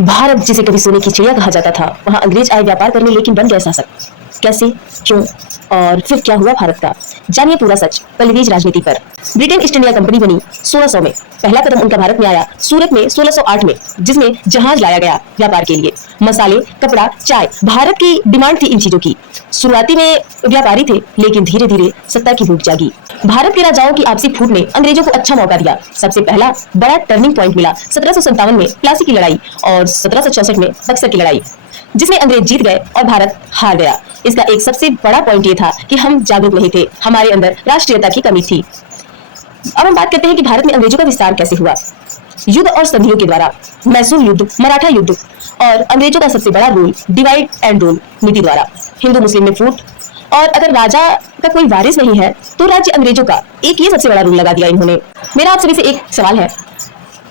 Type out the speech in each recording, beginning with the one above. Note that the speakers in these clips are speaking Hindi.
भारत जिसे कभी सोने की चिड़िया कहा जाता था, वहां अंग्रेज आए व्यापार करने, लेकिन बन गए शासक। कैसे, क्यों और फिर क्या हुआ भारत का? जानिए पूरा सच पहलवीज राजनीति पर। ब्रिटेन ईस्ट इंडिया कंपनी बनी 1600 में। पहला कदम उनका भारत में आया सूरत में 1608 में, जिसमें जहाज लाया गया व्यापार के लिए। मसाले, कपड़ा, चाय, भारत की डिमांड थी इन चीजों की। शुरुआती में व्यापारी थे, लेकिन धीरे धीरे सत्ता की भूख जागी। भारत के राजाओं की आपसी फूट ने अंग्रेजों को अच्छा मौका दिया। सबसे पहला बड़ा टर्निंग पॉइंट मिला 1757 में प्लासी की लड़ाई और 1764 में बक्सर की लड़ाई, जिसमें अंग्रेज जीत गए और भारत हार गया। इसका एक सबसे बड़ा पॉइंट ये था कि हम जागरूक नहीं थे, हमारे अंदर राष्ट्रीयता की कमी थी। अब हम बात करते हैं कि भारत में अंग्रेजों का विस्तार कैसे हुआ। युद्ध और संधियों के द्वारा, मैसूर युद्ध, मराठा युद्ध और अंग्रेजों का सबसे बड़ा रोल डिवाइड एंड रूल नीति द्वारा। हिंदू मुस्लिम में फूट, और अगर राजा का कोई वारिस नहीं है तो राज्य अंग्रेजों का, एक ये सबसे बड़ा रूल लगा दिया इन्होंने। मेरा आप सभी से एक सवाल है,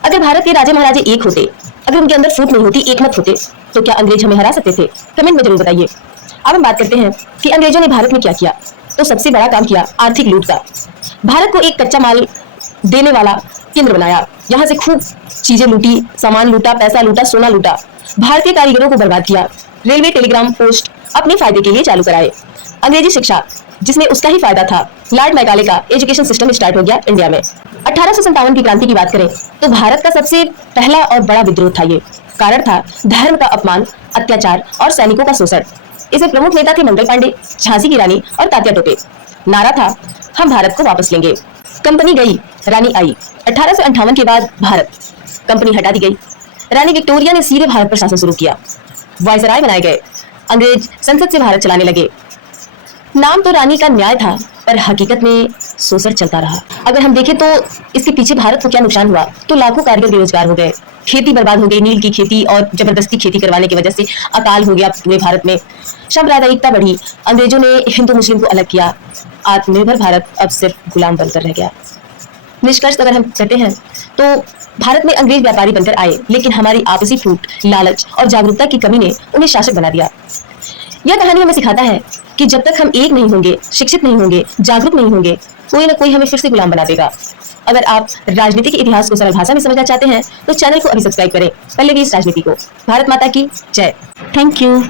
अगर भारत के राजे महाराजे एक होते, अगर उनके अंदर फूट नहीं होती, एक मत होते, तो क्या अंग्रेज हमें हरा सकते थे? कमेंट में जरूर बताइए। अब हम बात करते हैं कि अंग्रेजों ने भारत में क्या किया। तो सबसे बड़ा काम किया आर्थिक लूट का। भारत को एक कच्चा माल देने वाला केंद्र बनाया। यहाँ से खूब चीजें लूटी, सामान लूटा, पैसा लूटा, सोना लूटा। भारतीय कारीगरों को बर्बाद किया। रेलवे, टेलीग्राम, पोस्ट अपने फायदे के लिए चालू कराए। अंग्रेजी शिक्षा, जिसमें उसका ही फायदा था, लॉर्ड मैकाले का एजुकेशन सिस्टम स्टार्ट हो गया इंडिया में। 1857 की क्रांति की बात करें तो भारत का सबसे पहला और बड़ा विद्रोह था ये। कारण था धर्म का अपमान, अत्याचार और सैनिकों का शोषण। इसमें प्रमुख नेता थे मंगल पांडे, झांसी की रानी और तात्या टोपे। नारा था, हम भारत को वापस लेंगे। कंपनी गई, रानी आई। 1858 के बाद भारत कंपनी हटा दी गई। रानी विक्टोरिया ने सीधे भारत पर शासन शुरू किया। वायसराय बनाए गए। अंग्रेज संसद से भारत चलाने लगे। नाम तो रानी का न्याय था, पर हकीकत में शोषण चलता रहा। अगर हम देखें तो इसके पीछे भारत को क्या नुकसान हुआ, तो लाखों कारीगर बेरोजगार हो गए, खेती बर्बाद हो गई, नील की खेती और जबरदस्ती खेती करवाने की वजह से अकाल हो गया पूरे भारत में। सांप्रदायिकता बढ़ी, अंग्रेजों ने हिंदू मुस्लिम को अलग किया। आत्मनिर्भर भारत अब सिर्फ गुलाम बनकर रह गया। निष्कर्ष अगर हम कहते हैं तो भारत में अंग्रेज व्यापारी बनकर आए, लेकिन हमारी आपसी फूट, लालच और जागरूकता की कमी ने उन्हें शासक बना दिया। यह कहानी हमें सिखाता है कि जब तक हम एक नहीं होंगे, शिक्षित नहीं होंगे, जागरूक नहीं होंगे, कोई ना कोई हमें फिर से गुलाम बना देगा। अगर आप राजनीति के इतिहास को सरल भाषा में समझना चाहते हैं तो चैनल को अभी सब्सक्राइब करें, पहलवीज राजनीति को। भारत माता की जय। Thank you.